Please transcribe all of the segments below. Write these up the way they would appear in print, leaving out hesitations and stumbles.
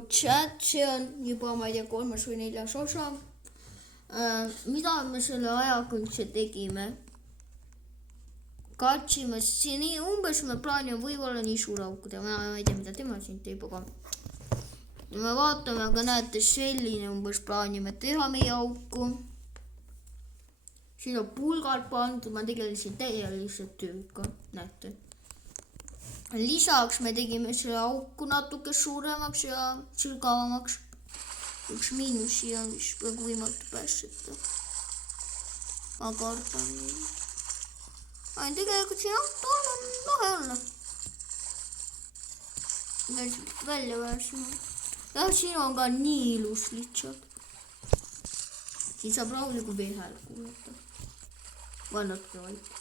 chat, see on juba, ma ei tea, 3. või 4. osa. Mida me selle ajaga üldse tegime? Katsime siin umbes, me plaanime võib-olla nii suure auku teha, ma ei tea, mida tema siin teeb, aga me vaatame, aga näete, selline umbes plaanime teha meie auku. Siin on pulgad pandud, ma tegelesin täieliselt tööga, näete. Lisaks me tegime selle auku natuke suuremaks ja sügavamaks. Üks miinus siia, mis praegu võimatu pääseta. Ma kardan nii. Tegelikult siin autol on lahe olla. Lihtsalt välja pääsema. Ja siin on ka nii ilus lihtsalt. Siin saab rahuliku veehääl kuulata. Vannatke vaid.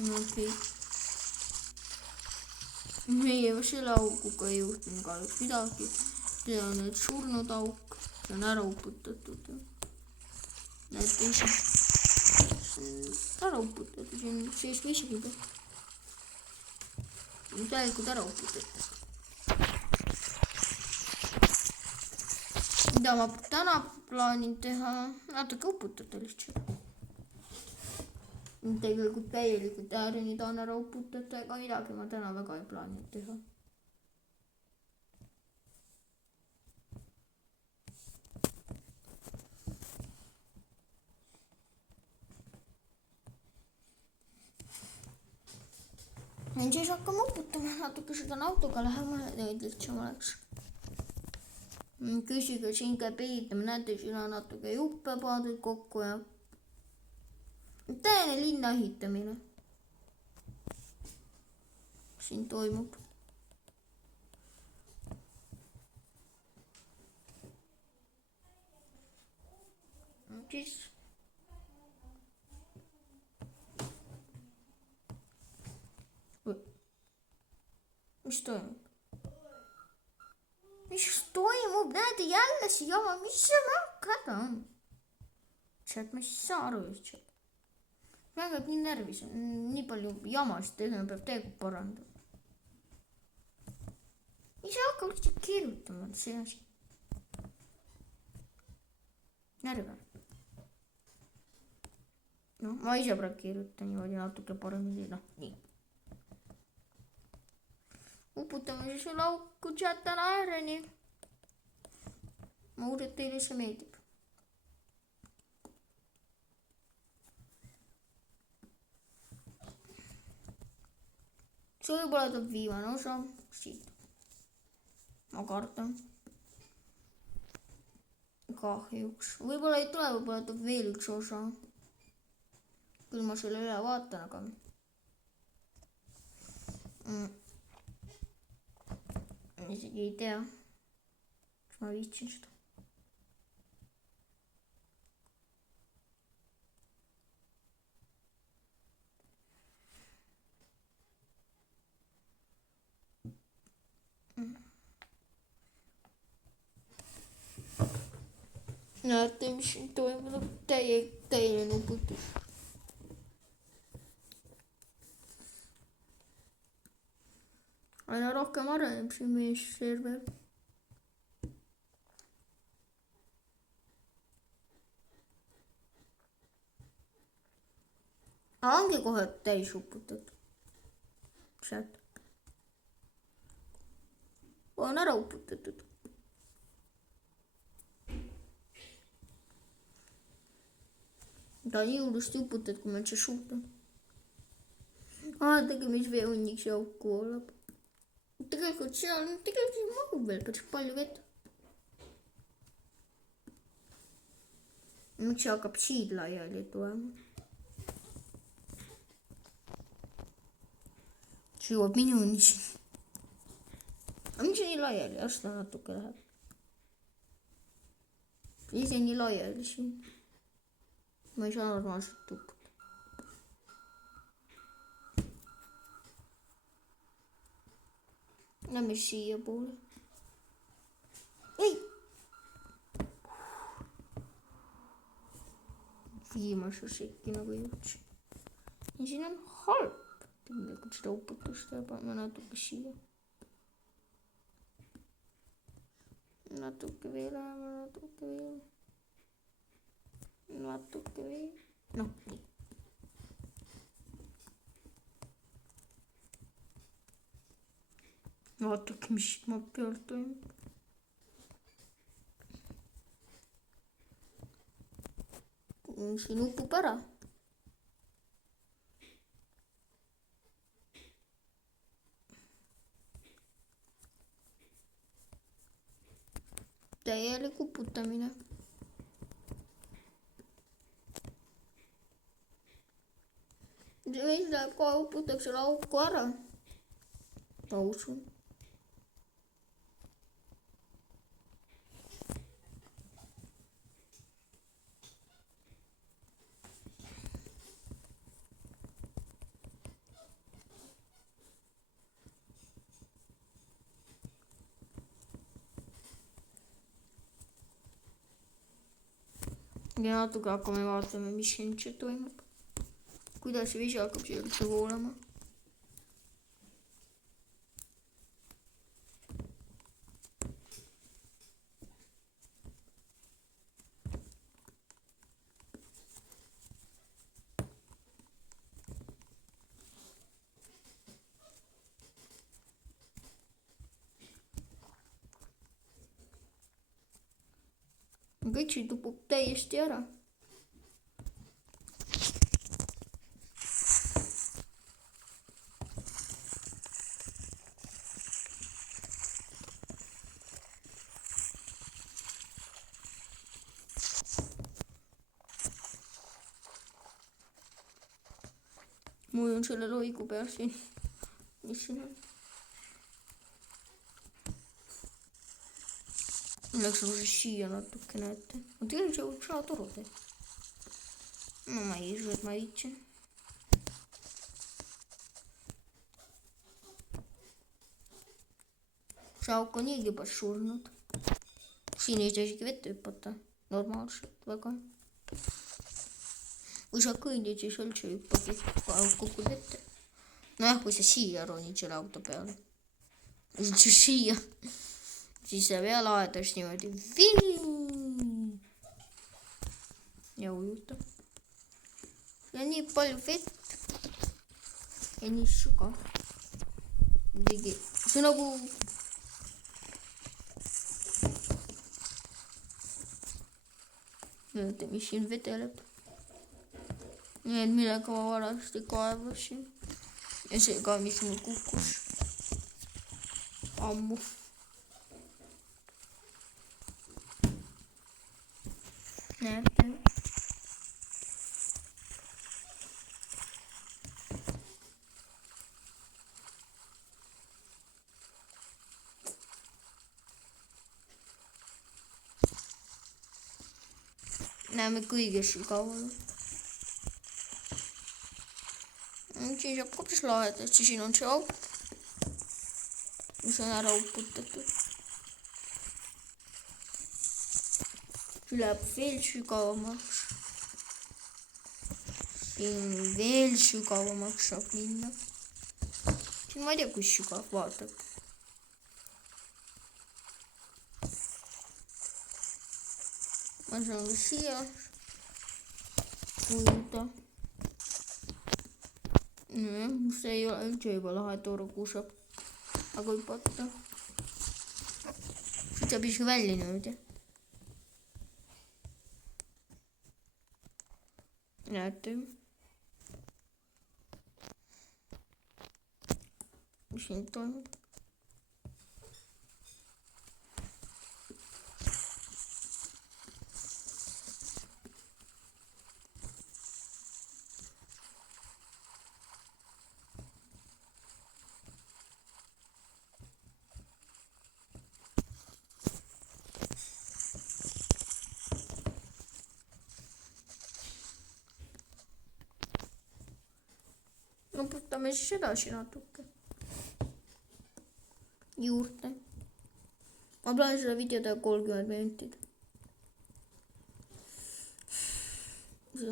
Okei. Meie selle aukuga ei juhtunud kahjuks midagi. See on nüüd surnud auk. See on ära uputatud. Näete ise. See on ära uputatud. See on sees vesi peal. Täielikult ära uputatud. Mida ma täna plaanin teha? Natuke uputada lihtsalt. Tegelikult täielikult äärini tahan ära uputada, ega midagi ma täna väga ei plaaninud teha. Siis hakkame uputama natuke seda autoga lähemale, neid lihtsam oleks. Küsiga siin käib ehitama, näete, siin on natuke juppe pandud kokku ja täiene linna ehitamine siin toimub. Siis mis toimub? Mis toimub? Näete jälle see jama, mis see mängad on? Sealt ma ei saa aru lihtsalt. Mängab nii närvis, nii palju jamast, et ma peab tegelikult parandama. Mis hakkab lihtsalt keerutama, see asi. Närve. No, ma ise praegu keerutan niimoodi natuke paremini, nii. Uputame siis selle auku täna ääreni. Ma uudin, et teile see meeldib. See võib-olla tuleb viimane osa siit. Ma kardan. Kahjuks. Võib-olla ei tule, võib-olla tuleb veel üks osa. Küll ma selle üle vaatan, aga isegi ei tea, kas ma viitsin seda. Näete, mis siin toimub, täieline nuputus. Aina rohkem areneb siin meie server. Ongi kohe täis uputatud. Sealt. On ära uputatud. Ta on jõulust uputatud, kui ma üldse suudan. Vaadake, mis veeunniks ja auku oleb. Tegelikult seal mahub veel päris palju vett. Miks see hakkab siid laiali tulema? See jõuab minuni siin. Aga miks see nii laiali? Las ta natuke läheb. Ise nii laiali siin. Ma ei saa normaalselt uputada. Lähme siiapoole. Ei! Viimase sekki nagu jõudsin. Ja siin on halb. Tegelikult seda uputust ja paneme natuke siia. Natuke veel läheme, natuke veel. Natuke veel. Noh, nii. Vaatake, mis ma pealt toimub. Siin upub ära. Täielik uputamine. See veits läheb kohe, uputakse selle auku ära. Ma usun. Ja natuke hakkame vaatama, mis siin üldse toimub. Kuidas see vesi hakkab siia üldse voolama. Kõik siin tupub täiesti ära. Mul on selle loigu peal siin. Mis siin on? Läks nagu siia natuke, näete. Ma tean, see võib saada toru teha. No ma ei usu, et ma viitsin. See auk on niigi juba surnud. Siin ei saa isegi vette hüppata. Normaalselt väga. Kui sa kõndid, siis üldse hüppagi kukud vette. Nojah, kui sa siia ronid selle auto peale. Üldse siia. Siis sa peal aedas niimoodi vii ja ujutab. Ja nii palju vett ja nii sügav. See nagu näete, mis siin vedeleb. Nii et millega ma varasti kaevasin. Ja see ka, mis mul kukkus ammu. Näete. Näeme kõige sügavale. Siin saab kodus lahedalt, siin on see auk, mis on ära uputatud. See läheb veel sügavamaks. Siin veel sügavamaks saab minna. Siin ma ei tea, kui sügav, vaatab. Ma saan ka siia ujuda. See ei ole üldse juba lahe toru, kus saab aga hüpata. Siit saab isegi välja niimoodi. Näete. Mis siin toimub? Nuputame siis edasi natuke. juurde. ma plaanin seda video teha 30 minutit.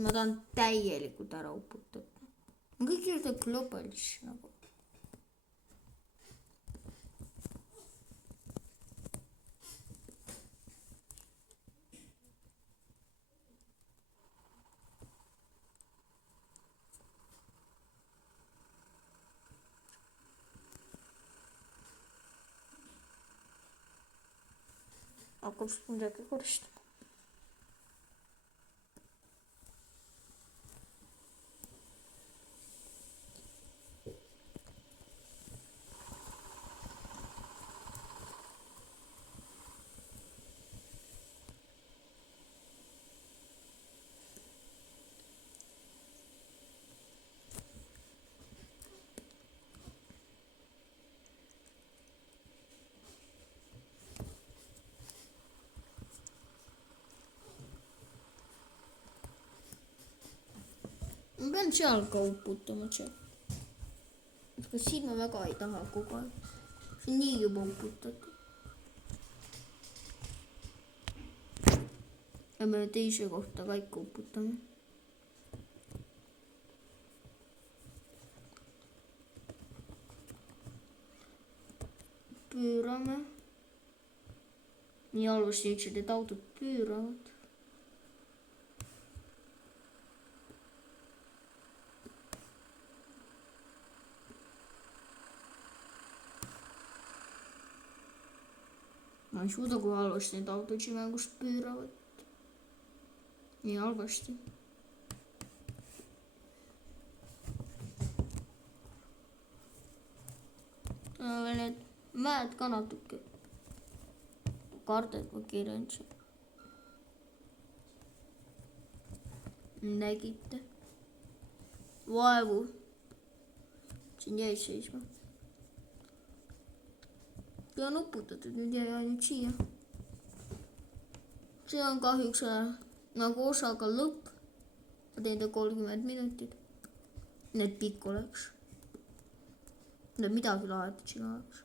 ma tahan täielikult ära uputada. ma kõik kirjutab globalis nagu. hakkab midagi koristama. ma pean seal ka uputama seal. kas siin ma väga ei taha kogu aeg. see on nii juba uputatud. ja me teise kohta ka ikka uputame. pöörame. nii halvasti üldse need autod pööravad. ma ei suuda, kui halvasti need autod siin mängus pööravad. nii halvasti. veel need mäed ka natuke. kaarded ma kirjeldasin. nägite? vaevu. siin jäi seisma. see on uputatud, nüüd jäi ainult siia. see on kahjuks nagu osaga lõpp. ma teen ta 30 minutit. Need pikk oleks. Need midagi lahedat siin oleks.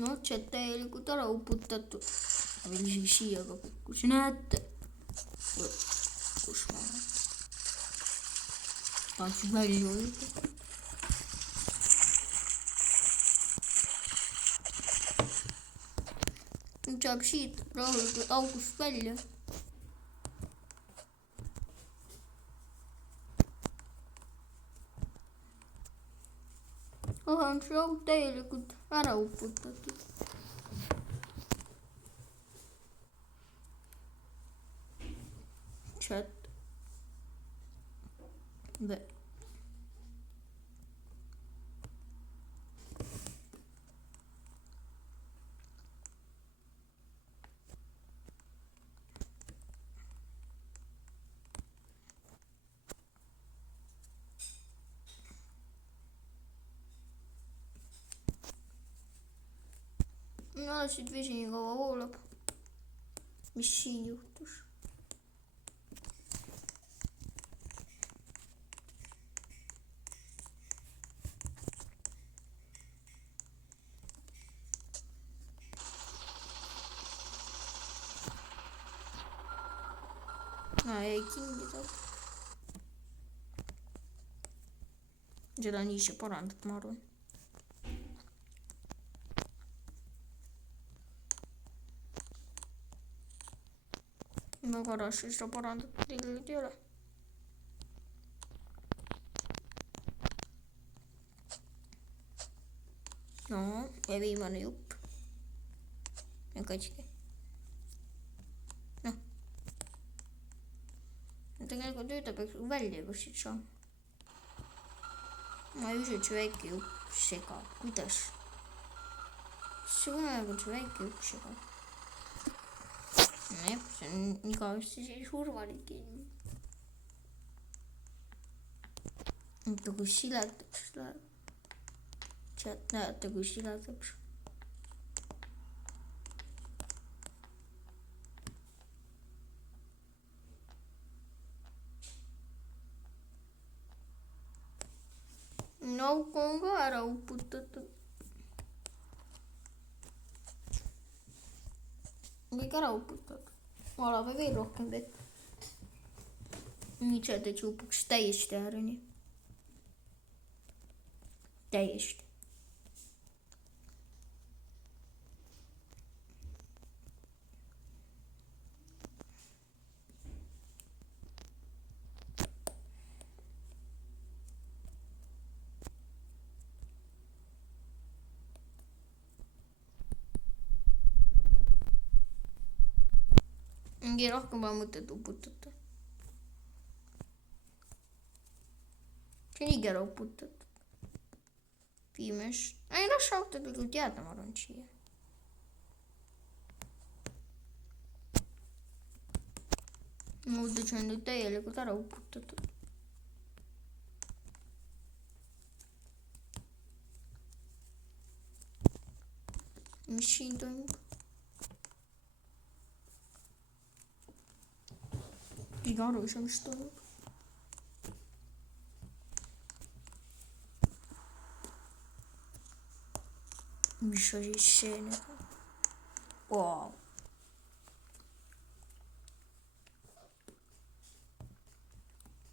no chat täielikult ära uputatud. ma veel isegi siia ka kukkusin, näete. kus ma olen? tahtsin välja hoida. nüüd saab siit rahulikult august välja. on see auk täielikult ära uputatud. chat. no siit vesi nii kaua voolab. mis siin juhtus? jäi kinni ta. seda nii sa parandad, ma arvan. väga raske seda parandada tegelikult ei ole. no ja viimane jupp. ja katski. noh. tegelikult nüüd ta peaks välja juba siit saama. ma ei usu, et see väike jupp segab. kuidas? see kunagi see väike jupp segab. jah, see on igavesti siis turvaline. oota, kui siledaks läheb. sealt näete, kui siledaks. auk on ka ära uputatud. kõik ära uputatud. valab veel rohkem vett. nüüd sealt, et see upuks täiesti ära, nii. täiesti. mingi rohkem vaja mõtet uputada. see on niigi ära uputatud. viimast. ei las auto tegelikult jääda, ma arvan, siia. muidu see on nüüd täielikult ära uputatud. mis siin toimub? iga aru ei saa, mis toimub. mis asi see nüüd on? Wow.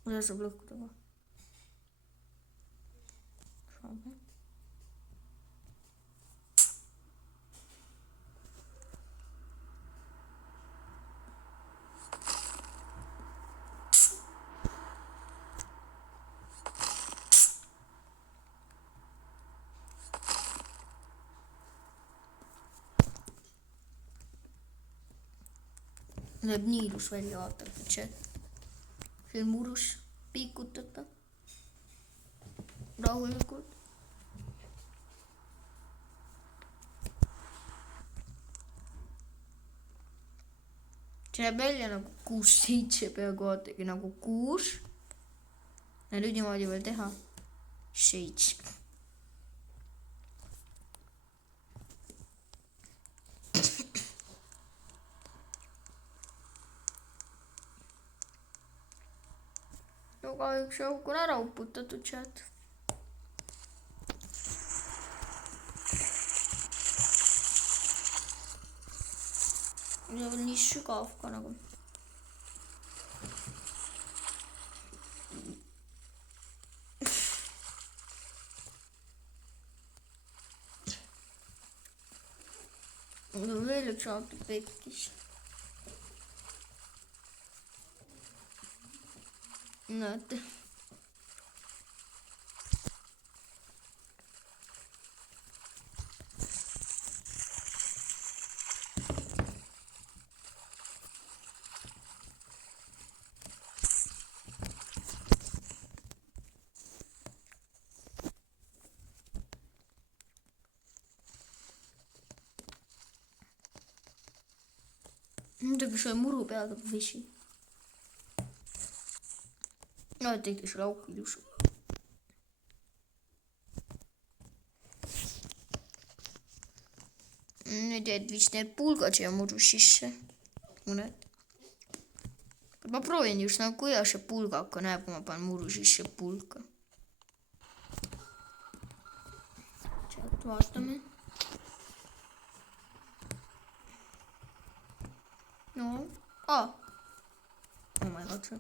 mida saab lõhkuda ka? saab jah. näeb nii ilus välja, vaatab, et see murus piikutada rahulikult. see näeb välja nagu 6-7 peaaegu, vaatagi nagu 6. ja nüüd niimoodi veel teha 7. kahjuks auk on ära uputatud sealt. see on nii sügav ka nagu. veel üks auto tekkis. näete. muidugi see muru peal tuleb vesi. no tegi selle auku ilusa. nüüd jäid vist need pulgad siia muru sisse. mõned. ma proovin just nagu kuidas see pulgaka näeb, kui ma panen muru sisse pulka. sealt vaatame. no, oh my god, see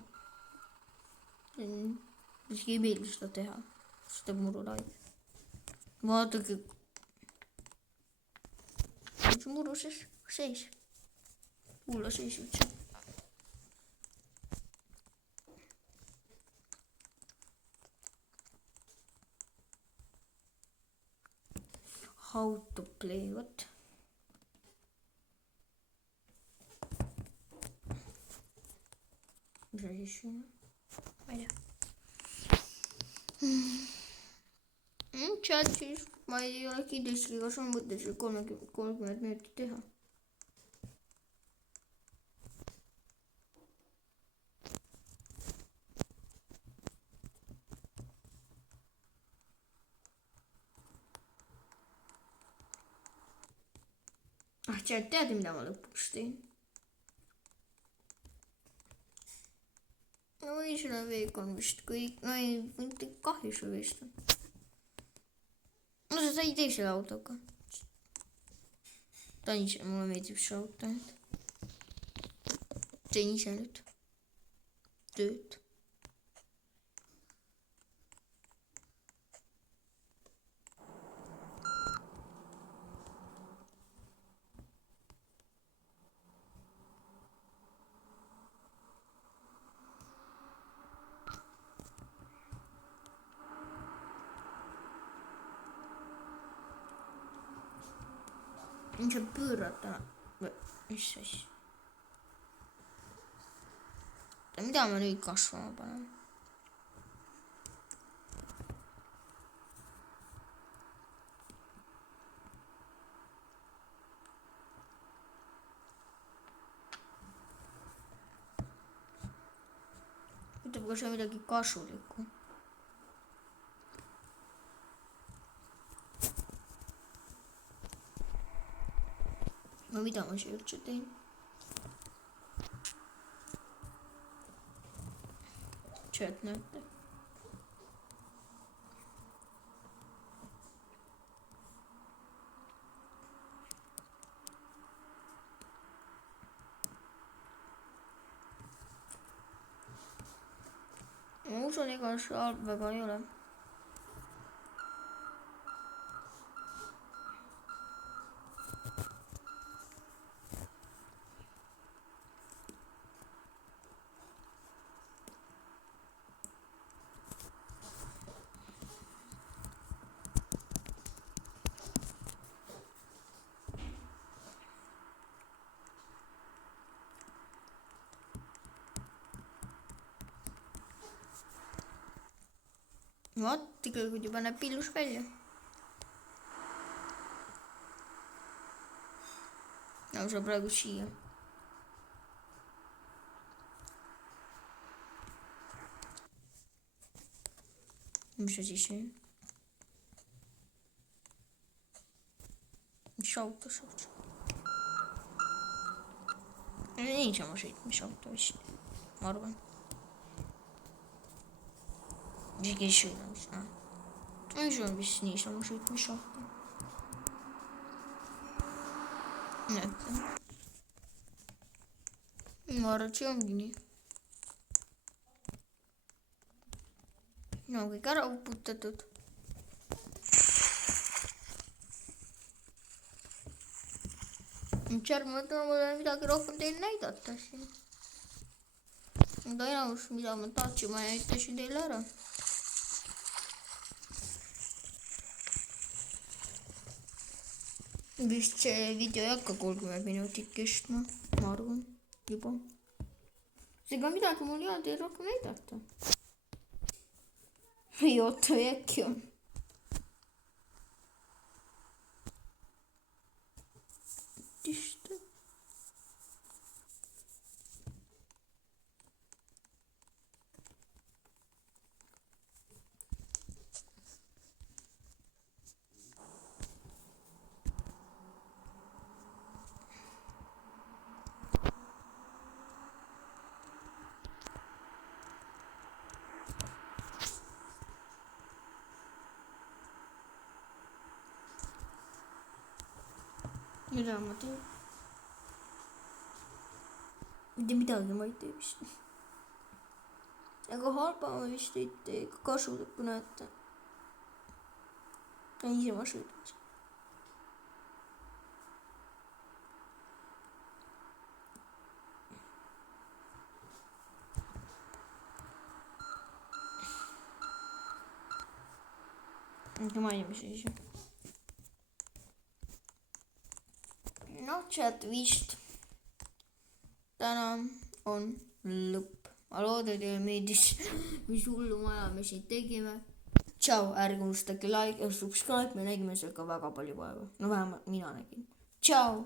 isegi ei meeldi seda teha. Sitä murulai. Vaatakin. On se muru seis. Mulla seis üldse. How to play what? Mis asi siis on? Ma ei tea. Chat siis, ma ei ole kindlasti, kas on mõte seal 30 minutit teha. Chat, tead, mida ma lõpuks teen? Või selle veega on vist kõik, no ei, mitte kahju sul vist on. No sa sai teise autoga. Ta ise, mulle meeldib see auto nüüd. Teen ise nüüd tööd. Mis sa pöörata? Mis asja? Mida ma nüüd kasvama panen? Ütleb, kas on midagi kasulikku. No mida ma siia üldse teen? Chat näete. Ma usun, ega see halb väga ei ole. Vaat, tegelikult juba näeb illus välja. Nagu sa praegu siia. Mis asi see on? Mis auto see on? Niisama sõitmisauto vist, ma arvan. Isegi ei sõidamis, see on vist niisama sõitmisauto. Näete. Ma arvan, et see ongi nii. No kõik ära uputatud. Järgmine on mulle midagi rohkem teile näidata siin. Aga enamus, mida ma tahtsin, ma näitasin teile ära. Vist see video ei hakka 30 minutit kestma, ma arvan, juba. Seega midagi mul ei ole teile rohkem näidata. Või oota, või äkki on. Tista. Mida ma teen? Mitte midagi ma ei tee vist. Aga halba ma vist ei tee, kasulikku näete. ise ma sõidan siin. ma ei tea, mis asi see on. noh, chat vist täna on lõpp. ma loodan, et teile meeldis, mis hullumaja me siin tegime. tšau, ärge unustage like ja subscribe, me nägime sellega väga palju vaeva. no vähemalt mina nägin. tšau.